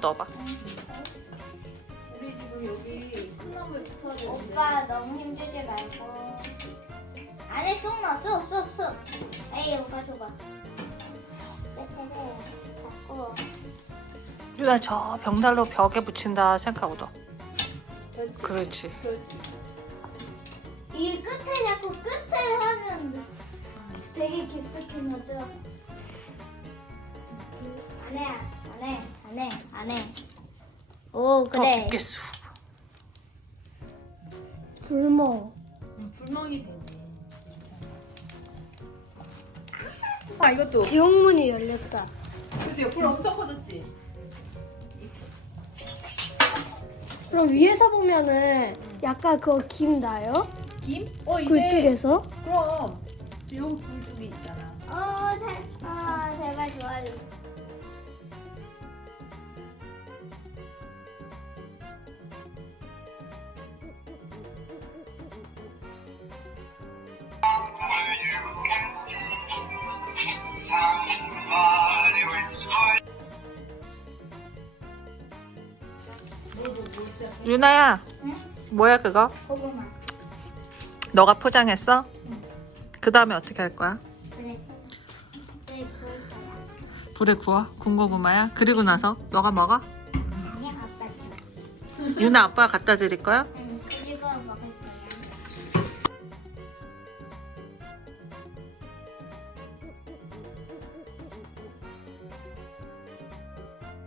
넣어봐. 우리 지금 여기 콩나물 붙어야 되는데. 오빠 너무 힘들지 말고 안에 쑥 넣어 쑥. 에이 오빠 줘봐. 빼빼빼 자꾸. 유나 저 병달로 벽에 붙인다 생각하고 넣어. 그렇지. 그렇지. 그렇지. 이 끝에 자꾸 끝을 하면 되게 깊숙이 넣어줘. 안해. 오 더 그래. 깊게 쑥. 불모. 불멍이 되지. 아 이것도. 지옥문이 열렸다. 그치? 불 엄청 커졌지? 그럼 위에서 보면은 약간 그거 김 나요? 김? 굴뚝에서? 그럼 여기 굴뚝이 있잖아. 제발 좋아요. 유나야, 응? 뭐야 그거? 고구마. 너가 포장했어? 그 다음에 어떻게 할 거야? 그래. 구울 거야. 불에 구워? 군고구마야? 그리고 나서 너가 먹어? 아니야 아빠 줘. 유나 아빠가 갖다 드릴 거야? 응.